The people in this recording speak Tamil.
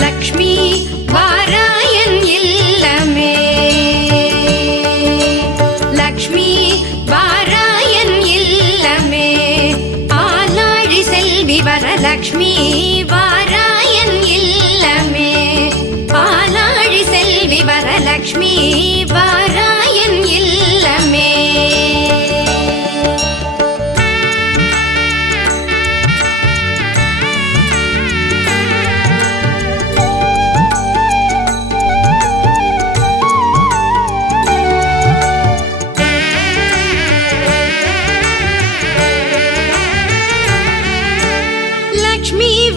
லக்ஷ்மி வாராயன் இல்லமே. லக்ஷ்மி வாராயன் இல்லமே. ஆலாழி செல்வி வரலக்ஷ்மி வாராயன் இல்லமே. ஆலாழி செல்வி வரலக்ஷ்மி வாராயன் இல்லமே. லக்ஷ்மி